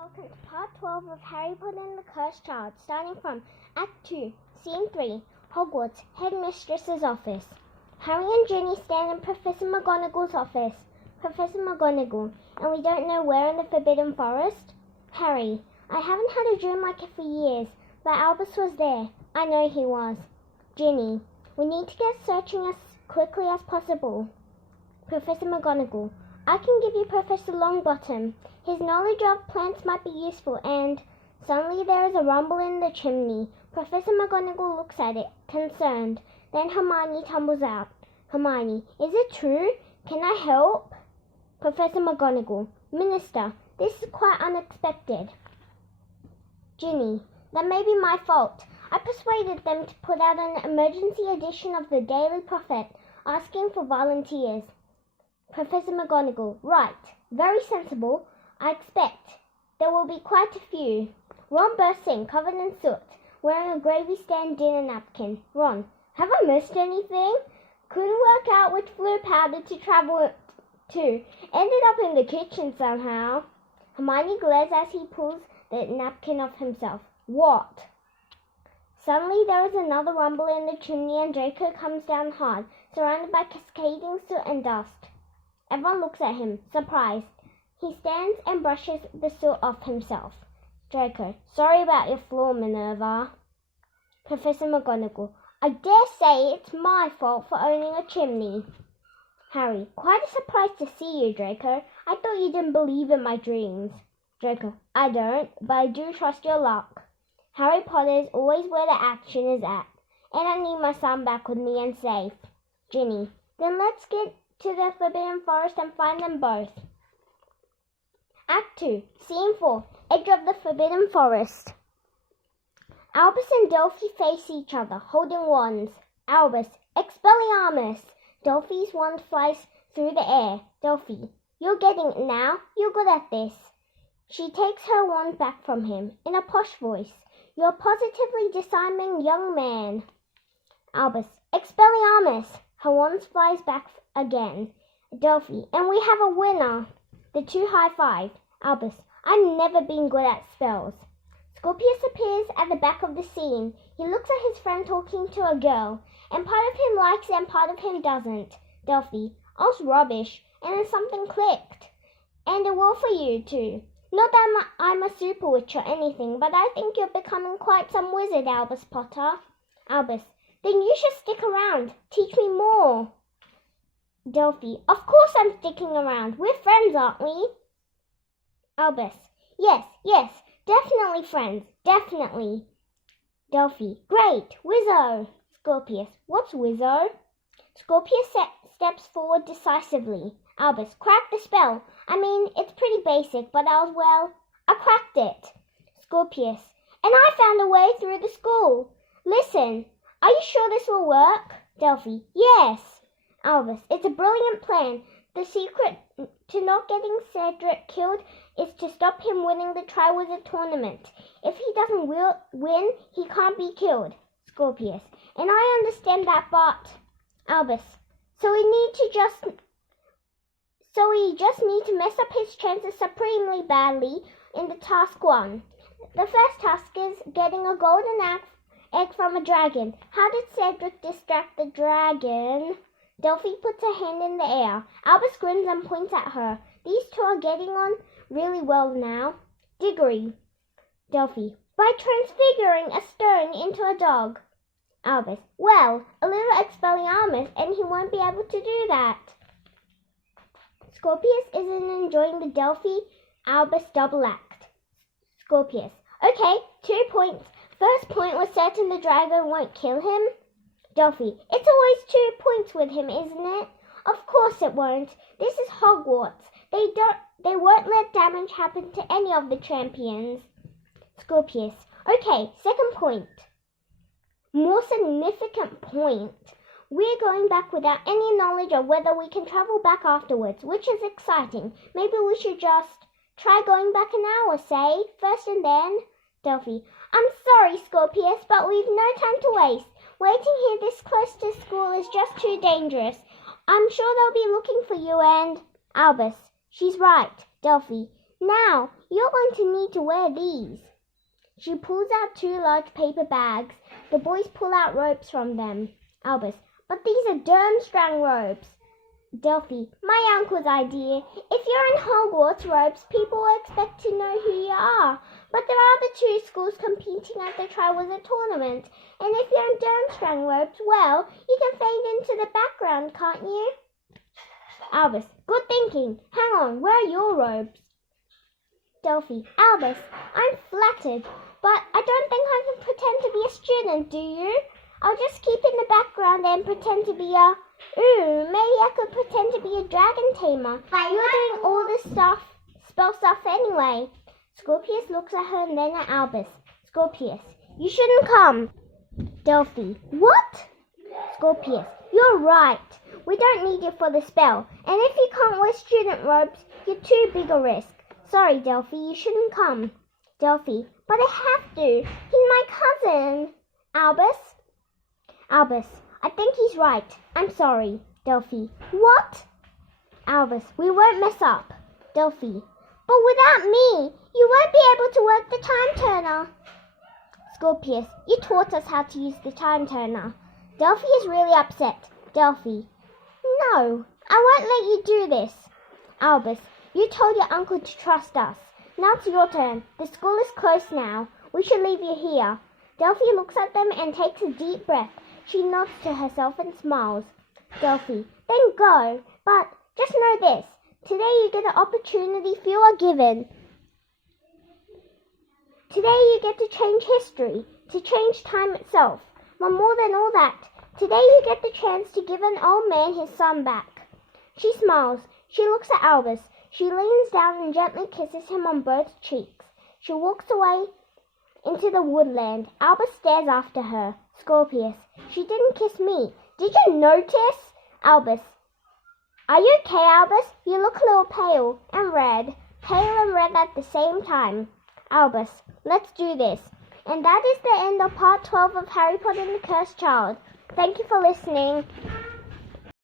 Welcome to part 12 of Harry Potter and the Cursed Child, starting from Act 2, Scene 3, Hogwarts, Headmistress's office. Harry and Ginny stand in Professor McGonagall's office. Professor McGonagall, and we don't know where in the Forbidden Forest? Harry, I haven't had a dream like it for years, but Albus was there. I know he was. Ginny, we need to get searching as quickly as possible. Professor McGonagall, I can give you Professor Longbottom. His knowledge of plants might be useful, and suddenly there is a rumble in the chimney. Professor McGonagall looks at it, concerned. Then Hermione tumbles out. Hermione, is it true? Can I help? Professor McGonagall, Minister, this is quite unexpected. Ginny, that may be my fault. I persuaded them to put out an emergency edition of the Daily Prophet, asking for volunteers. Professor McGonagall, right. Very sensible. I expect there will be quite a few. Ron bursts in, covered in soot, wearing a gravy-stained dinner napkin. Ron, have I missed anything? Couldn't work out which flu powder to travel to. Ended up in the kitchen somehow. Hermione glares as he pulls the napkin off himself. What? Suddenly there is another rumble in the chimney and Draco comes down hard, surrounded by cascading soot and dust. Everyone looks at him, surprised. He stands and brushes the soot off himself. Draco, sorry about your floor, Minerva. Professor McGonagall, I dare say it's my fault for owning a chimney. Harry, quite a surprise to see you, Draco. I thought you didn't believe in my dreams. Draco, I don't, but I do trust your luck. Harry Potter is always where the action is at, and I need my son back with me and safe. Ginny, then let's get to the Forbidden Forest and find them both. Act 2, Scene 4, Edge of the Forbidden Forest. Albus and Delphi face each other, holding wands. Albus, Expelliarmus! Delphi's wand flies through the air. Delphi, you're getting it now. You're good at this. She takes her wand back from him, in a posh voice. You're a positively disarming young man. Albus, Expelliarmus! Her wand flies back again. Delphi, and we have a winner. The two high-five. Albus, I've never been good at spells. Scorpius appears at the back of the scene. He looks at his friend talking to a girl, and part of him likes it and part of him doesn't. Delphi, I was rubbish, and then something clicked. And it will for you too. Not that I'm a super witch or anything, but I think you're becoming quite some wizard, Albus Potter. Albus, then you should stick around. Teach me more. Delphi, of course I'm sticking around. We're friends, aren't we? Albus, yes, definitely friends, definitely. Delphi, great, Wizzo. Scorpius, what's Wizzo? Scorpius steps forward decisively. Albus, crack the spell. I mean, it's pretty basic, but I cracked it. Scorpius, and I found a way through the school. Listen, are you sure this will work? Delphi, yes. Albus, it's a brilliant plan. The secret to not getting Cedric killed is to stop him winning the Triwizard Tournament. If he doesn't win, he can't be killed. Scorpius, and I understand that, but... Albus, so we just need to mess up his chances supremely badly in the task 1. The first task is getting a golden egg from a dragon. How did Cedric distract the dragon? Delphi puts her hand in the air. Albus grins and points at her. These two are getting on really well now. Diggory. Delphi, by transfiguring a stone into a dog. Albus, well, a little Expelliarmus and he won't be able to do that. Scorpius isn't enjoying the Delphi-Albus double act. Scorpius, okay, 2 points. First point was certain the dragon won't kill him. Delphi, it's always 2 points with him, isn't it? Of course it won't. This is Hogwarts. They won't let damage happen to any of the champions. Scorpius, okay, second point. More significant point. We're going back without any knowledge of whether we can travel back afterwards, which is exciting. Maybe we should just try going back an hour, say, first and then. Delphi, I'm sorry, Scorpius, but we've no time to waste. Waiting here this close to school is just too dangerous. I'm sure they'll be looking for you and... Albus, she's right. Delphi, Now, you're going to need to wear these. She pulls out 2 large paper bags. The boys pull out ropes from them. Albus, but these are Durmstrang robes. Delphi, my uncle's idea. If you're in Hogwarts robes, people will expect to know who you are. But there are the 2 schools competing at the Triwizard Tournament. And if you're in Durmstrang robes, well, you can fade into the background, can't you? Albus, good thinking. Hang on, where are your robes? Delphi, Albus, I'm flattered, but I don't think I can pretend to be a student, do you? I'll just keep in the background and pretend to be a... maybe I could pretend to be a dragon tamer. You're doing all this spell stuff anyway. Scorpius looks at her and then at Albus. Scorpius, you shouldn't come. Delphi, what? Scorpius, you're right. We don't need you for the spell. And if you can't wear student robes, you're too big a risk. Sorry, Delphi, you shouldn't come. Delphi, but I have to. He's my cousin. Albus, I think he's right. I'm sorry. Delphi, what? Albus, we won't mess up. Delphi, but without me, you won't be able to work the time turner. Scorpius, you taught us how to use the time turner. Delphi is really upset. Delphi, no, I won't let you do this. Albus, you told your uncle to trust us. Now it's your turn. The school is closed now. We should leave you here. Delphi looks at them and takes a deep breath. She nods to herself and smiles. Delphi, then go. But just know this. Today you get an opportunity few are given. Today you get to change history, to change time itself. But more than all that, today you get the chance to give an old man his son back. She smiles. She looks at Albus. She leans down and gently kisses him on both cheeks. She walks away into the woodland. Albus stares after her. Scorpius, she didn't kiss me. Did you notice? Albus, are you okay, Albus? You look a little pale and red. Pale and red at the same time. Albus, let's do this. And that is the end of part 12 of Harry Potter and the Cursed Child. Thank you for listening.